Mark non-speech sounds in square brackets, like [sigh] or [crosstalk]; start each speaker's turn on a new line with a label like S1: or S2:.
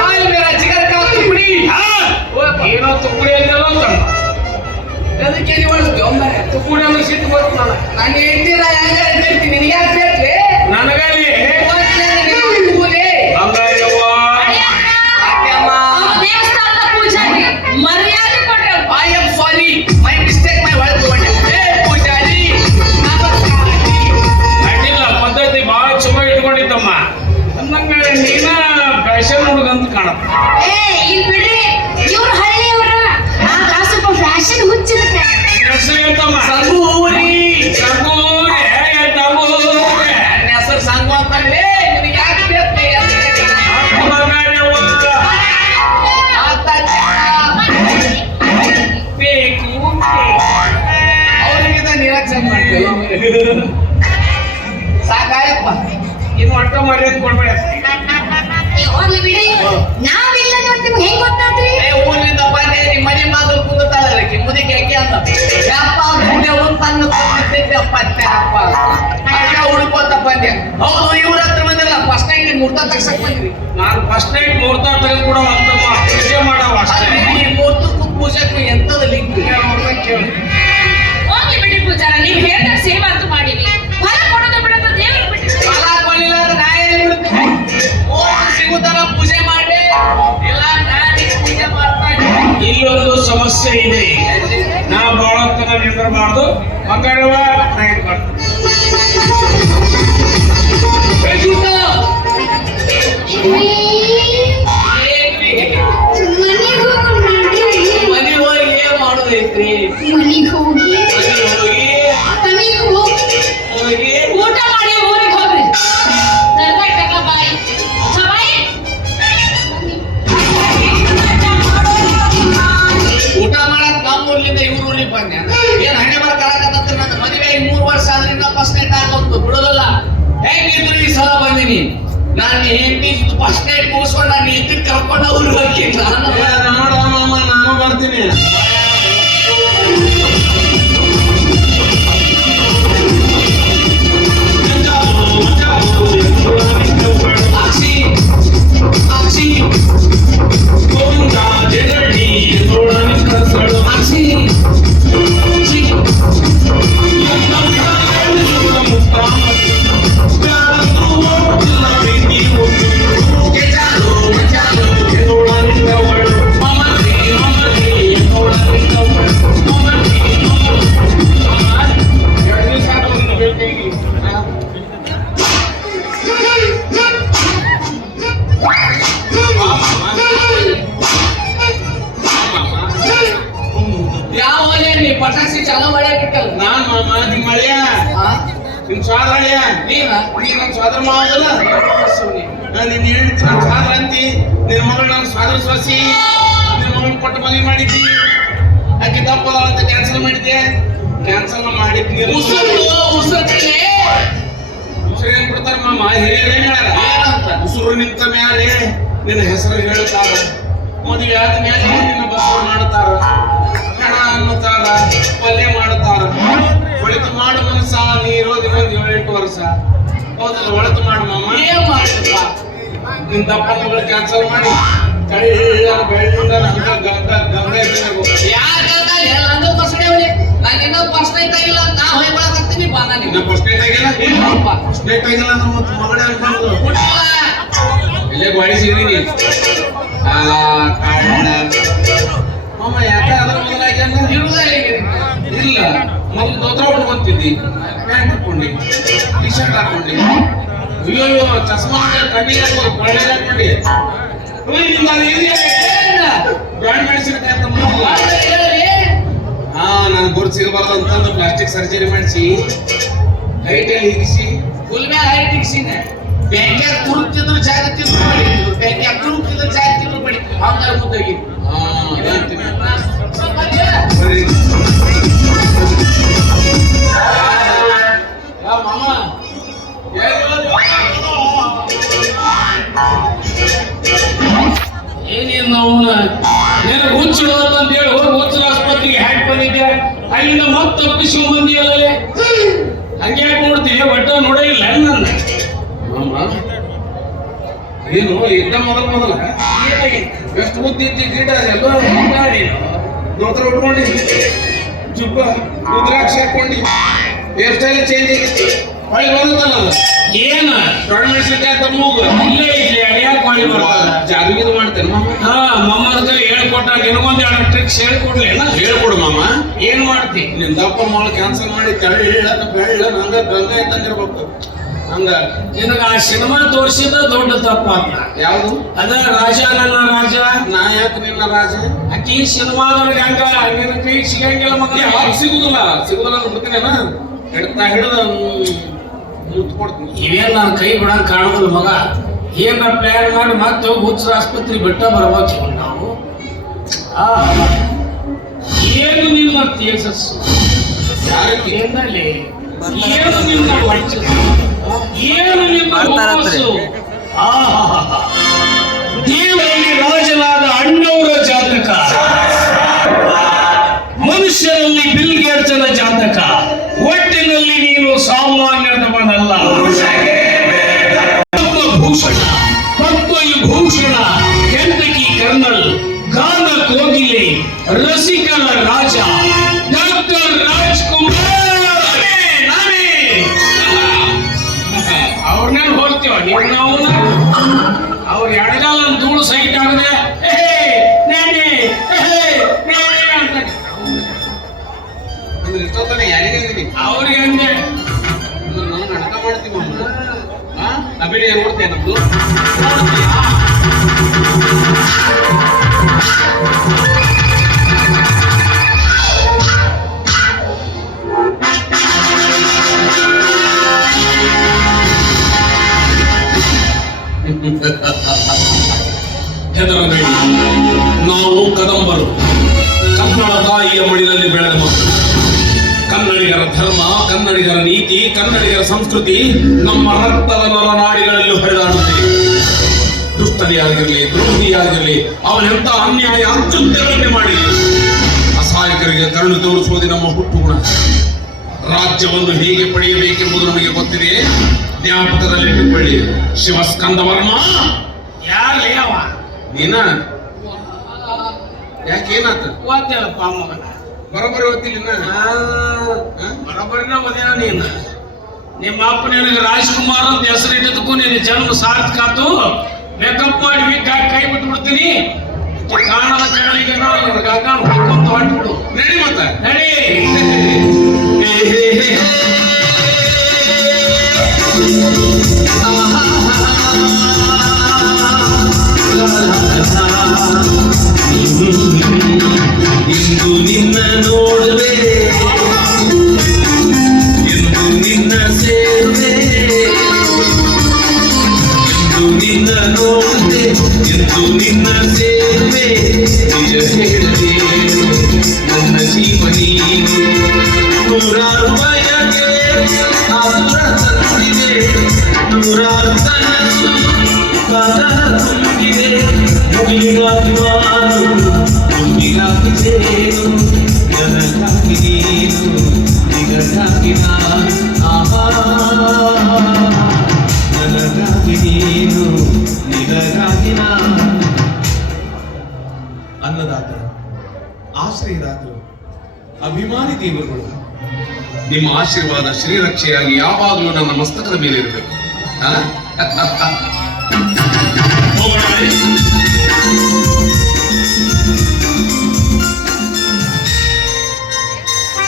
S1: Hi ಮೇರಾ ಜಿಗರ್ ಕಾ ಟುಕಡಿ
S2: ಏನೋ ತುಕ್ಕಡಿ ಅಂದೆಲ್ಲ ತಮ್ಮ
S1: ಅದಕ್ಕೆ ನೀವು ಅಳಿಸ್ತೀವಿ ಒಮ್ಮೆ
S2: ತುಕ್ಕಡಿ ಅಂದ್ರೆ ಸಿಟ್ಟು ಬರುತ್ತೆ ನನಗೆ
S1: ನಾನು ಹೇಳ್ತೀರ
S2: Yeah. ನಾನು
S1: ಫಸ್ಟ್
S2: ನೈಟ್ ಮುಹೂರ್ತ ಕೂಡ ಅಂತಮ್ಮ ಪೂಜೆ ಮಾಡವ ಅಷ್ಟೇ.
S1: ಈ ಮುಹೂರ್ತಕ್ಕೂ ಪೂಜೆಗೂ ಎಂತದ ಲಿಂಕ್
S3: ಹೋಗಿ ಬಿಡಿ ಪೂಜಾರ ನೀವು ಹೇಳಿದ ಸೇವೆ ಅಂತ ಮಾಡಿವಿ ಹೊರ ಕೊಡೋದು ಬಿಡೋದು ದೇವ್ರಿಗೆ ಬಿಟ್ಟು
S1: ಸಾಲ ಕೊಡ್ಲಿಲ್ಲ ಅಂದ್ರೆ ನಾ ಮುಹೂರ್ತ ಸಿಗುತ್ತಾರ ಪೂಜೆ ಮಾಡಿ. ಇಲ್ಲ ನಾನು ಪೂಜೆ ಮಾಡ್ತಾ.
S2: ಇಲ್ಲೊಂದು ಸಮಸ್ಯೆ ಇದೆ. ನಾ ಬಾಳ ಹೊತ್ತು ನಾವು ಮಕ್ಕಳ ಪ್ರಯತ್ನ ಮಾಡ್ತೀನಿ?
S1: ಮದುವೆ ಮೂರ್ ವರ್ಷ ಆದ್ರಿಂದ ಫಸ್ಟ್ ನೈಟ್ ಆಗೋದು ಬಿಡೋದಲ್ಲ ಹೆಂಗಿದ್ರು ಈ ಸಲ ಬಂದಿನಿ? ನಾನು ಹೆಂಡತಿ ಫಸ್ಟ್ ನೈಟ್ ಮುಗಿಸ್ಕೊಂಡು ನಾನು ಹೆಂಡತಿ ಕರ್ಕೊಂಡು ಅವ್ರು ಹೋಗಿ. ನಾನು
S2: ನಾನು ಬರ್ತೀನಿ
S1: ಮನೆ ಚಾಲೋ ಮಳೆ ಬಿಟ್ಟಲ್ಲ
S2: ನಾನ್ ಮಾಮ ನಿಮ್ಮ ಮಳೆಯ ನಿಮ್ ಸ್ವಾದ ಹಳೆಯ
S1: ನೀನ
S2: ನೀ ನಮ್ ಸ್ವಾದ್ರ ಮಾವಲ್ಲ. ನಾನು ಹೇಳ್ತಿ ನನ್ನ ಸ್ವಾದ್ರ ಅಂತಿ. ನಿನ್ ಮಗಳು ನನ್ನ ಸ್ವಾದ್ರ ಸೋಸಿ. ನಿನ್ ಮಗನ್ ಕೊಟ್ಟು ಮದುವೆ ಮಾಡಿದ್ದಿ. ಆಕೆ ತಪ್ಪದ ಅಂತ ಕ್ಯಾನ್ಸಲ್ ಮಾಡಿದ್ದೆ ಕ್ಯಾನ್ಸಲ್ ಮಾಡಿದ್ನಿ.
S1: ನೀನು ಉಸುರು
S2: ಉಸಿರು ಏನ್ ಬಿಡ್ತಾರ ಮಾಮ? ಹಿರಿಯರು ಏನ್
S1: ಹೇಳ
S2: ಉಸಿರು ನಿಂತ ಮ್ಯಾಲೆ ನಿನ್ನ ಹೆಸರು ಹೇಳ್ತಾರ. ಮದುವೆ ಆದ್ಮೇಲೆ ಮೇಲೆ ನಿನ್ನ ಬಸವ ಮಾಡ್ತಾರ. ಹಣ ಅನ್ನತಾರ ಪಲ್ಯ ಮಾಡ್ತಾರ ಒಳಿತು ಮಾಡು ಮನಸ ನೀ ಇರೋದು ಇನ್ನೊಂದು ಏಳೆಂಟು ವರ್ಷ. ಹೌದಲ್ಲ ಒಳತು ಮಾಡು ಮಾಮ.
S1: ಏನ್ ಮಾಡ್ತಪ್ಪ
S2: ನಿನ್ ದಪ್ಪ ಮಗಳು ಕ್ಯಾನ್ಸಲ್ ಮಾಡಿ ಕಳಿ ಬೆಳ್ಳುಂಡ ಹಂಗ ಗಂಗ ಗಂಗ?
S1: ಎಲ್ಲಂದು ಫಸ್ಟೇ ಅವಳಿ ನಾನು ಇನ್ನೂ ಫಸ್ಟ್ ನೈಟ್ ಆಗಿಲ್ಲ. ನಾ ಹೋಗಿ ಹೊಯ್ಕೊಳಕತ್ತೀನಿ ಬಾ ನಾನು
S2: ಇನ್ನ ಫಸ್ಟ್ ನೈಟ್ ಆಗಿಲ್ಲ? ಫಸ್ಟ್ ನೈಟ್ ಆಗಿಲ್ಲ ಮತ್ತೆ ಮಗಳೇ
S1: ಬಿಟ್ಟಿಲ್ಲ
S2: ಇಲ್ಲೇ ಗಾಡಿ ಸಿಗ್ತೀನಿ. ಕಾಲ ಕಾರಣ. ಮಾಮ, ಯಾಕೆ ಅದ್ರ ಮೊದಲಾಗಿ ಅನ್ನೋದು
S1: ಇರುವುದೇ
S2: ಇಲ್ಲ, ಮೊದಲು ದೋತ್ರ ಉಟ್ಕೊಂತಿದ್ದಿ ಪ್ಯಾಂಟ್ ಹಾಕೊಂಡಿ ಟಿ ಶರ್ಟ್ ಹಾಕೊಂಡಿ. ಅಯ್ಯೋ ಚಸ್ಮಾ ಕಣ್ಣಿಗೆ ಹಾಕೊಂಡು ಕೊಳ್ಳೆಗೆ ಹಾಕೊಂಡಿ ನಿಂದು ಅದು ಇದೆಯಾ? ಅಂತ ನಾನು ಗುರು ಸಿಗಬಾರ್ದು ಅಂತಂದು ಪ್ಲಾಸ್ಟಿಕ್ ಸರ್ಜರಿ ಮಾಡಿಸಿ ಹೈಟಲ್ಲಿ ಹಿಗಿಸಿ
S1: ಫುಲ್ ಮೇಲೆ ಹೈಟ್ ಇಕ್ಸಿನ ಬ್ಯಾಂಕ್ಯಾಗ ತುರುಕ್ತಿದ್ರು ಜಾಗ ತಿಂದ್ರು ಮಾಡಿದ್ರು ಬ್ಯಾಂಕ್ಯಾಗ ತುರುಕ್ತಿದ್ರು ಜಾಗ ತಿಂದ್ರು ಮಾಡಿದ್ರು ಹಂಗಾರ ಮುದ್ದಾಗಿ
S2: ಏನೇನು ಅವನ ನಿನಗೆ ಹುಚ್ಚಿಡೋದು ಅಂತ ಹೇಳಿ ಹೋಗಿ ಹುಚ್ಚಿನ ಆಸ್ಪತ್ರೆಗೆ ಹ್ಯಾಕ್ ಬಂದಿದ್ದೆ ಅಲ್ಲಿಂದ ಮತ್ತೆ ತಪ್ಪಿಸ್ಕೊಂಡ್ ಬಂದಿಯಲ್ಲ ಹಂಗೆ ನೋಡ್ತೀವಿ ಒಟ್ಟ ನೋಡೇ ಇಲ್ಲ ನನ್ನ
S4: ಏನು ಇದ್ದ ಮೊದಲ ಮೊದಲ. ಎಷ್ಟು ಬುದ್ಧಿ ಇದ್ದಿ ಗಿಡ ಎಲ್ಲ ದೋತ್ರ ಉಟ್ಕೊಂಡು ಜುಬ್ಬ ರುದ್ರಾಕ್ಷಿ ಹಾಕೊಂಡು ಹೇರ್ ಸ್ಟೈಲ್ ಚೇಂಜ್ ಆಗಿತ್ತು ಹೊಳ್ಳಿ ಬಂದಲ್ಲ
S5: ಏನ?
S4: ದೊಡ್ಡ ಮೆಣಸಿನ್ಕಾಯಿ ಅಂತ ಮೂಗು.
S5: ಇಲ್ಲೇ ಐತಿ ಅಡಿಯಾಕ ಮಾಡಿ ಬರ್ತದ
S4: ಜಾದು ಇದು ಮಾಡ್ತೇನೆ ಮಾಮ.
S5: ಹಾ ಮೊಮ್ಮದ ಕೈ ಹೇಳ್ಕೊಟ್ಟ ನಿನಗೊಂದು ಎರಡು ಟ್ರಿಕ್ಸ್ ಹೇಳ್ಕೊಡ್ಲೇನ
S4: ಹೇಳ್ಕೊಡು ಮಾಮ.
S5: ಏನ್ ಮಾಡ್ತಿ?
S4: ನಿನ್ ದಪ್ಪ ಮಾಲ್ ಕ್ಯಾನ್ಸಲ್ ಮಾಡಿ ತೆಳ್ಳ ಬೆಳ್ಳ ನಂಗ ಗಂಗಾ ಇದ್ದಂಗಿರ್ಬೇಕು ಹಂಗ.
S5: ನಿನಗ ಆ ಸಿನಿಮಾ ತೋರಿಸಿದ ದೊಡ್ಡ ತಪ್ಪ ಅಂತ
S4: ಯಾವುದು?
S5: ಅದ ರಾಜ ನನ್ನ ರಾಜ.
S4: ನಾ ಯಾಕೆ ನಿನ್ನ ರಾಜ?
S5: ಅಕ್ಕಿ ಸಿನಿಮಾದವ್ರಿಗೆ ಹಂಗ? ನಿನ್ನ ಕೈ ಸಿಗಂಗಿಲ್ಲ ಮಗ
S4: ಯಾವಾಗ ಸಿಗುದಿಲ್ಲ. ಸಿಗುದಿಲ್ಲ ಅಂತ ಬಿಡ್ತೀನೇನ ಹಿಡ್ತಾ ಹಿಡಿದ ಮುತ್ತು ಕೊಡ್ತೀನಿ.
S5: ಇವೇನ್ ನನ್ನ ಕೈ ಬಿಡಂಗ್ ಕಾಣೋದಿಲ್ಲ ಮಗ. ಏನ ಪ್ಲಾನ್ ಮಾಡಿ ಮತ್ತೆ ಹುಚ್ಚರ ಆಸ್ಪತ್ರೆ ಬಿಟ್ಟ ಬರ್ಬೇಕು ನಾವು. ಆ, ಏನು ನಿಮ್ಮ ತೇಜಸ್ಸು
S4: ಯಾರಿಗೆ?
S5: ಏನು ನಿಮ್ಮ ವರ್ಚಸ್ಸು ಆಹಾಹಾಹಾ. ದೇವರಲ್ಲಿ ರಾಜನಾದ ಅಣ್ಣವರ ಜಾತಕ. ಮನುಷ್ಯರಲ್ಲಿ ಬಿಲ್ ಗೇಟ್ಸನ ಜಾತಕ. ಒಟ್ಟಿನಲ್ಲಿ ನೀನು ಸಾಮಾನ್ಯದವನಲ್ಲ. ಪದ್ಮಭೂಷಣ. ಭೂಷಣ ಕೆಂಟಕಿ ಕರ್ನಲ್. ಗಾನ ಕೋಗಿಲೆ ರಸಿಕರ ರಾಜ. ಅವ್ರಿಗೆ ಅಂದೆ.
S4: ಅಂದ್ರೆ ನಾಟಕ ಮಾಡ್ತೀವಿ ಅಮ್ಮ ಅಭಿನಯ ನೋಡ್ತೇನೆ ನಮ್ದು.
S2: ಕನ್ನಡಿಗರ ನೀತಿ ಕನ್ನಡಿಗರ ಸಂಸ್ಕೃತಿ ನಮ್ಮ ರಕ್ತದ ನರನಾಡಿಗಳಲ್ಲಿ ಹರಿದಾಡುತ್ತಿದೆ. ದ್ರೋಹಿ ದ್ರೋಹಿಯಾಗಿರಲಿ ಅವನೆಂತ ಅನ್ಯಾಯ ಅತ್ಯುತ್ತರನ್ನೇ ಮಾಡಿ. ಅಸಹಾಯಕರಿಗೆ ಕರುಣೆ ತೋರಿಸುವುದೇ ನಮ್ಮ ಹುಟ್ಟು ಗುಣ ರಾಜ್ಯವನ್ನು ಹೇಗೆ ಪಡೆಯಬೇಕೆಂಬುದು ನಮಗೆ ಗೊತ್ತಿದೆ. ಜ್ಞಾಪಕದಲ್ಲಿಟ್ಟುಕೊಳ್ಳಿ. ಶಿವಸ್ಕಂದ ವರ್ಮ
S5: ಯಾರೇ ಅವ?
S4: ನೀನ? ಯಾಕೇನಾತ ಬರೋಬ್ಬರಿ ಓದ್ತಿಲ್ಲ
S5: ಬರೋಬ್ಬರಿನ ಓದಿನ ನೀನು ನಿಮ್ಮ ಅಪ್ಪ ನಿನಗೆ ರಾಜ್ಕುಮಾರ್ ಅಂತ ಹೆಸರಿಟ್ಟದಕ್ಕೂ ನಿನ್ನ ಜನ್ಮ ಸಾರ್ಥಕ ಆತು. ಮೇಕಪ್ ಮಾಡಿ ವೀಕ್ ಹಾಕಿ ಕೈ ಬಿಟ್ಟು ಬಿಡ್ತೀನಿ. ಕಾಣದ ಕಗಳಿಗೆ ಗಂಗ ಹುಡ್ಕೊಂತ ಹೊಂಟ್ಬಿಡು.
S4: ನಡಿ ಮತ್ತೆ.
S5: ನಡಿ. [laughs]
S2: ಇಂದು ಎಂದು ನಿನ್ನ ಸೇರುವೆ ನಿಜ ಹೇಳದೆ ನನ್ನ ಜೀವ ನೀನು ನೂರಾರು ಬಯಕೆ ಆತುರ ತಂದಿದೆ ನೂರಾರು ಕನಸು ಕದನ ತುಂಬಿದೆ ಮುಗಿಲಾಗಿ ನಾನು ಮುಗಿಲಾಗಿ ಸೇರು ನನಗಾಗಿ ನೀನು ನಿಗಗಾಗಿ ನಾನು ಆಹಾ ಆಶ್ರಯರಾದರು. ಅಭಿಮಾನಿ ದೇವರುಗಳು
S4: ನಿಮ್ಮ ಆಶೀರ್ವಾದ ಶ್ರೀರಕ್ಷೆಯಾಗಿ ಯಾವಾಗಲೂ ನನ್ನ ಮಸ್ತಕದ ಮೇಲೆ ಇರಬೇಕು.